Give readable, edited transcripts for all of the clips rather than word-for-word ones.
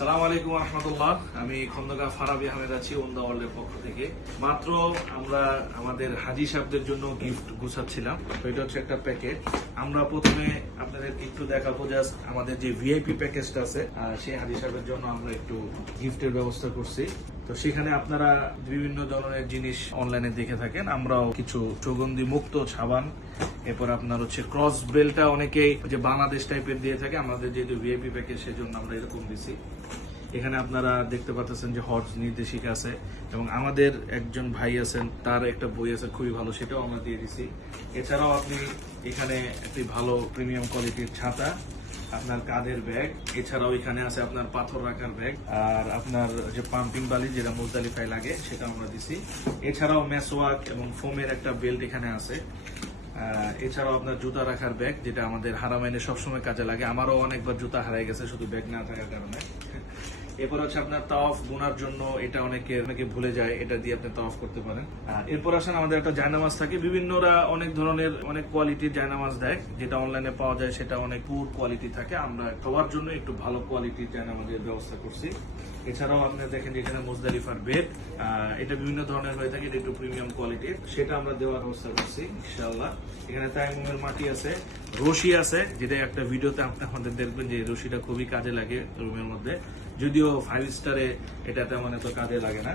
সালাম আলাইকুম রহমতুল্লাহ। আমি খন্দকার ফারাবি আহমেদ আছি ওন্দা ওয়ার্ল্ডের পক্ষ থেকে। মাত্র আমরা আমাদের হাজি সাহেবদের জন্য গিফট গুছাচ্ছিলাম। তো এটা হচ্ছে একটা প্যাকেট। আমরা প্রথমে আপনাদের একটু দেখাবো জাস্ট আমাদের যে ভিআইপি প্যাকেজটা আছে সেই হাজি সাহেবের জন্য আমরা একটু গিফটের ব্যবস্থা করছি। তো সেখানে আপনারা বিভিন্ন ধরনের জিনিস অনলাইনে দেখে থাকেন, আমরাও কিছু সুগন্ধি মুক্ত সাবান, এরপর আপনার হচ্ছে ক্রস বেলটা অনেকেই যে বাংলাদেশ টাইপের দিয়ে থাকে, আমাদের যেহেতু ভিআইপি প্যাকেজ সেজন্য আমরা এরকম দিছি। এখানে আপনারা দেখতে পাচ্ছেন যে হজ নির্দেশিকা আছে এবং আমাদের একজন ভাই আছেন, তার একটা বই আছে খুবই ভালো, সেটাও আমরা দিয়ে দিছি। এছাড়াও আপনি এখানে একটি ভালো প্রিমিয়াম কোয়ালিটির ছাতা, আপনার কাঁধের ব্যাগ, এছাড়াও এখানে আছে আপনার পাথর রাখার ব্যাগ, আর আপনার যে পাম্পিং বালি যেটা মুজদালিফায় লাগে সেটা আমরা দিছি। এছাড়াও মেসওয়াক এবং ফোমের একটা বেল্ট এখানে আছে। এছাড়াও আপনার জুতা রাখার ব্যাগ, যেটা আমাদের হারামাইনে সবসময় কাজে লাগে। আমারও অনেকবার জুতা হারাই গেছে শুধু ব্যাগ না থাকার কারণে। এরপর হচ্ছে আপনার তাওয়াফ গুনার জন্য, এটা অনেকে ভুলে যায়, এটা দিয়ে আপনি তাওয়াফ করতে পারেন। আর এরপর আসেন আমাদের একটা জায়নামাজ থাকে, বিভিন্নরা অনেক ধরনের অনেক কোয়ালিটির জায়নামাজ দেয়, যেটা অনলাইনে পাওয়া যায় সেটা অনেক পুর কোয়ালিটি থাকে। আমরা সবার জন্য একটু ভালো কোয়ালিটির জায়নামাজের ব্যবস্থা করছি। এছাড়াও আপনি দেখেন এখানে মুজদালিফার বেড, এটা বিভিন্ন ধরনের হয়ে থাকে, এটা একটু প্রিমিয়াম কোয়ালিটির, সেটা আমরা দেওয়ার ব্যবস্থা করছি ইনশাআল্লাহ। এখানে তায়াম্মুমের মাটি আছে, রশি আছে, যেটা একটা ভিডিওতে আপনি আমাদের দেখবেন যে রশিটা খুবই কাজে লাগে রুমের মধ্যে, যদিও 5 স্টারে এটা তেমন এত কাজে লাগে না,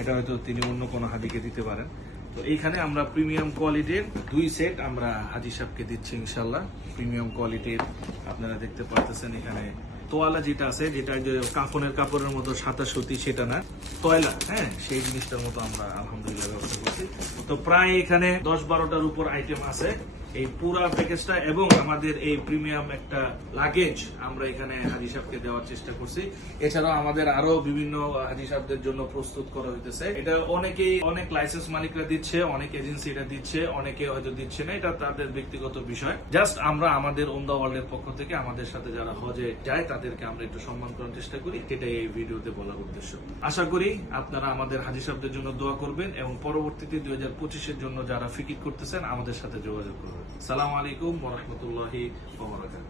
এটা হয়তো তিনি অন্য কোনো হাজিকে দিতে পারেন। তো এইখানে আমরা প্রিমিয়াম কোয়ালিটির 2 সেট আমরা হাজি সাহেবকে দিচ্ছি ইনশাল্লাহ। প্রিমিয়াম কোয়ালিটির আপনারা দেখতে পাচ্ছেন এখানে তোয়ালা যেটা আছে, যেটা যে কাফনের কাপড়ের মতো সাদা সুতি, সেটা না, তোয়ালা, হ্যাঁ, সেই জিনিসটার মতো আমরা আলহামদুলিল্লাহ ব্যবস্থা করছি। তো প্রায় এখানে 10-12টার উপর আইটেম আছে এই পুরা প্যাকেজটা, এবং আমাদের এই প্রিমিয়াম একটা লাগেজ আমরা এখানে হাজি সাহেবকে দেওয়ার চেষ্টা করছি। এছাড়াও আমাদের আরো বিভিন্ন হাজি সাহেবদের জন্য প্রস্তুত করা হইতেছে। এটা অনেক লাইসেন্স মালিকরা দিচ্ছে, অনেক এজেন্সি এটা দিচ্ছে, অনেকে হয়তো দিচ্ছে না, এটা তাদের ব্যক্তিগত বিষয়। জাস্ট আমরা আমাদের ওন্দা ওয়ার্ল্ডের পক্ষ থেকে আমাদের সাথে যারা হজে যায় তাদেরকে আমরা একটু সম্মান করার চেষ্টা করি, এটাই এই ভিডিওতে বলার উদ্দেশ্য। আশা করি আপনারা আমাদের হাজি সাহেবদের জন্য দোয়া করবেন এবং পরবর্তীতে 2025-এর জন্য যারা ফিকির করতেছেন আমাদের সাথে যোগাযোগ করবেন। সালাম আলাইকুম ওয়া রাহমাতুল্লাহি ওয়া বারাকাতুহু।